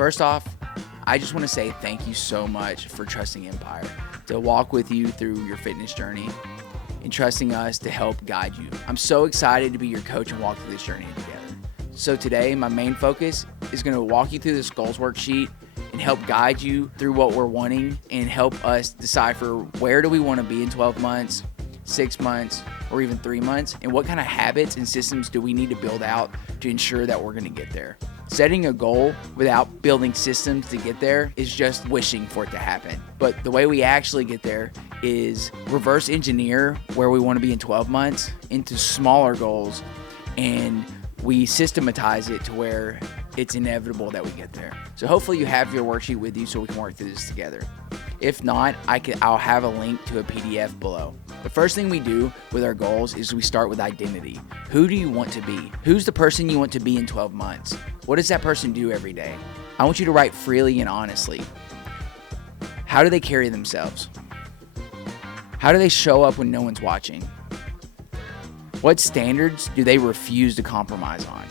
First off, I just want to say thank you so much for trusting Empire to walk with you through your fitness journey and trusting us to help guide you. I'm so excited to be your coach and walk through this journey together. So today, my main focus is going to walk you through this goals worksheet and help guide you through what we're wanting and help us decipher where do we want to be in 12 months, 6 months, or even 3 months, and what kind of habits and systems do we need to build out to ensure that we're going to get there. Setting a goal without building systems to get there is just wishing for it to happen. But the way we actually get there is reverse engineer where we want to be in 12 months into smaller goals, and we systematize it to where it's inevitable that we get there. So hopefully you have your worksheet with you so we can work through this together. If not, I'll have a link to a PDF below. The first thing we do with our goals is we start with identity. Who do you want to be? Who's the person you want to be in 12 months? What does that person do every day? I want you to write freely and honestly. How do they carry themselves? How do they show up when no one's watching? What standards do they refuse to compromise on?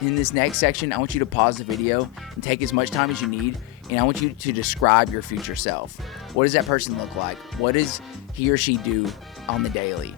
In this next section, I want you to pause the video and take as much time as you need, and I want you to describe your future self. What does that person look like? What does he or she do on the daily?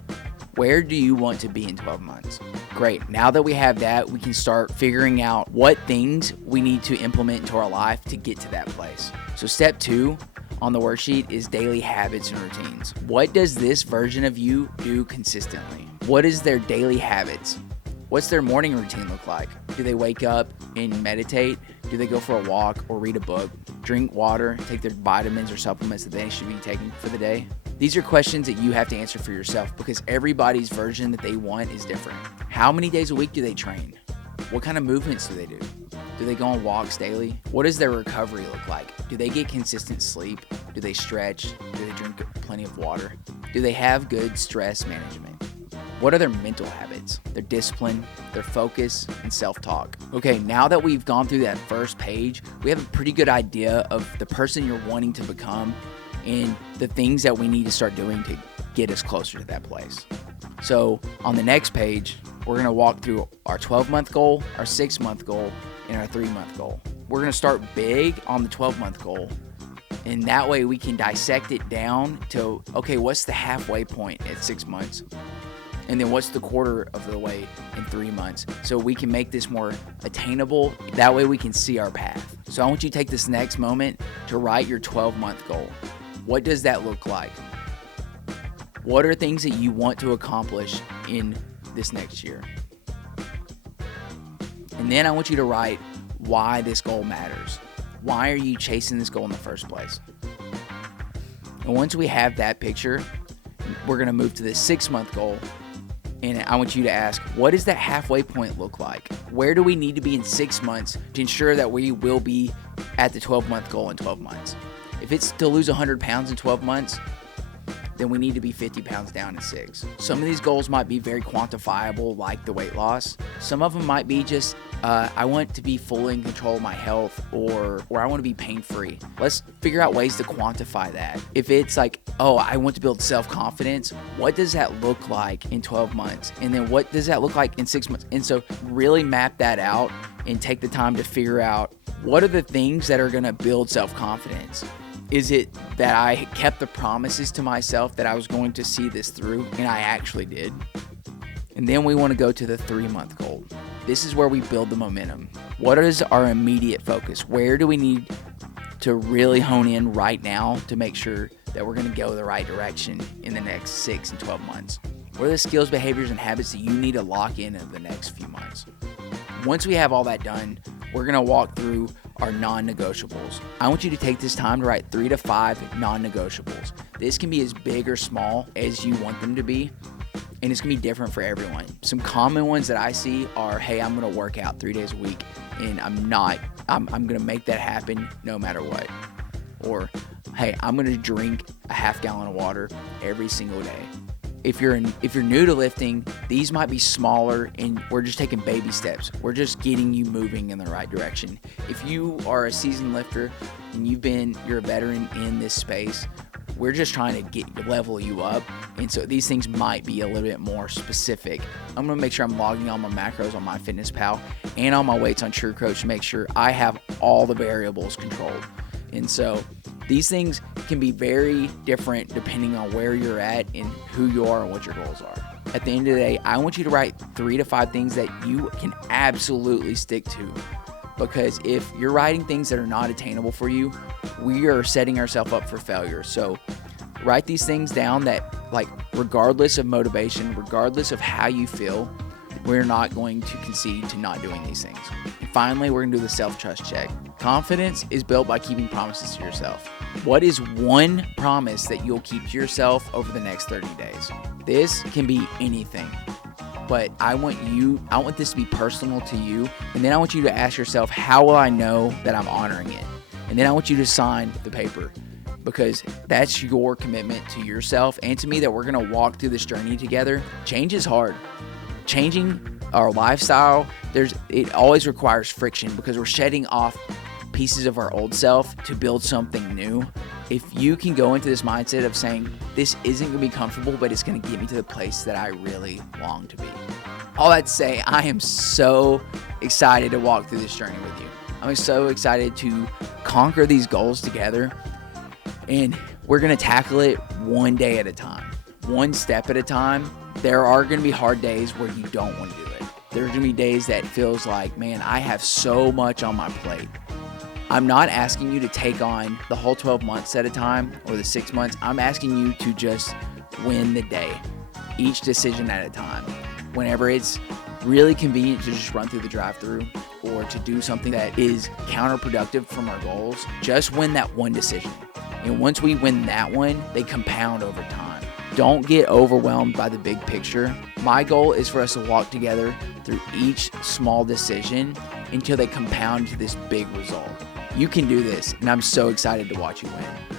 Where do you want to be in 12 months? Great. Now that we have that, we can start figuring out what things we need to implement into our life to get to that place. So step 2 on the worksheet is daily habits and routines. What does this version of you do consistently? What is their daily habits? What's their morning routine look like? Do they wake up and meditate? Do they go for a walk or read a book, drink water, take their vitamins or supplements that they should be taking for the day? These are questions that you have to answer for yourself because everybody's version that they want is different. How many days a week do they train? What kind of movements do they do? Do they go on walks daily? What does their recovery look like? Do they get consistent sleep? Do they stretch? Do they drink plenty of water? Do they have good stress management? What are their mental habits, their discipline, their focus, and self-talk? Okay, now that we've gone through that first page, we have a pretty good idea of the person you're wanting to become and the things that we need to start doing to get us closer to that place. So on the next page, we're going to walk through our 12-month goal, our 6-month goal, and our 3-month goal. We're going to start big on the 12-month goal, and that way we can dissect it down to, okay, what's the halfway point at 6 months? And then what's the quarter of the way in 3 months? So we can make this more attainable. That way we can see our path. So I want you to take this next moment to write your 12-month goal. What does that look like? What are things that you want to accomplish in this next year? And then I want you to write why this goal matters. Why are you chasing this goal in the first place? And once we have that picture, we're going to move to the 6-month goal. And I want you to ask, what does that halfway point look like? Where do we need to be in 6 months to ensure that we will be at the 12-month goal in 12 months? If it's to lose 100 pounds in 12 months, then we need to be 50 pounds down in 6. Some of these goals might be very quantifiable, like the weight loss. Some of them might be just, I want to be fully in control of my health, or I want to be pain-free. Let's figure out ways to quantify that. If it's like, oh, I want to build self-confidence, what does that look like in 12 months? And then what does that look like in 6 months? And so really map that out and take the time to figure out what are the things that are going to build self-confidence. Is it that I kept the promises to myself that I was going to see this through, and I actually did? And then we want to go to the 3-month goal. This is where we build the momentum. What is our immediate focus? Where do we need to really hone in right now to make sure that we're going to go the right direction in the next 6 and 12 months? What are the skills, behaviors, and habits that you need to lock in the next few months? Once we have all that done, we're going to walk through our non-negotiables. I want you to take this time to write 3 to 5 non-negotiables. This can be as big or small as you want them to be, and it's going to be different for everyone. Some common ones that I see are, hey, I'm going to work out 3 days a week, and I'm going to make that happen no matter what. Or, hey, I'm going to drink a half gallon of water every single day. If you're new to lifting, these might be smaller and we're just taking baby steps. We're just getting you moving in the right direction. If you are a seasoned lifter and you're a veteran in this space, we're just trying to level you up. And so these things might be a little bit more specific. I'm going to make sure I'm logging all my macros on MyFitnessPal and all my weights on TrueCoach to make sure I have all the variables controlled. And so these things can be very different depending on where you're at and who you are and what your goals are. At the end of the day, I want you to write 3 to 5 things that you can absolutely stick to. Because if you're writing things that are not attainable for you, we are setting ourselves up for failure. So write these things down that, like, regardless of motivation, regardless of how you feel, we're not going to concede to not doing these things. And finally, we're going to do the self-trust check. Confidence is built by keeping promises to yourself. What is one promise that you'll keep to yourself over the next 30 days? This can be anything, but I want this to be personal to you. And then I want you to ask yourself, how will I know that I'm honoring it? And then I want you to sign the paper, because that's your commitment to yourself and to me that we're going to walk through this journey together. Change is hard. Changing our lifestyle, it always requires friction, because we're shedding off pieces of our old self to build something new. If you can go into this mindset of saying, this isn't going to be comfortable, but it's going to get me to the place that I really long to be. All that to say, I am so excited to walk through this journey with you. I'm so excited to conquer these goals together, and we're going to tackle it one day at a time, one step at a time. There are going to be hard days where you don't want to do it. There are going to be days that feels like, man, I have so much on my plate. I'm not asking you to take on the whole 12 months at a time or the 6 months. I'm asking you to just win the day, each decision at a time. Whenever it's really convenient to just run through the drive-thru or to do something that is counterproductive from our goals, just win that one decision. And once we win that one, they compound over time. Don't get overwhelmed by the big picture. My goal is for us to walk together through each small decision until they compound to this big result. You can do this, and I'm so excited to watch you win.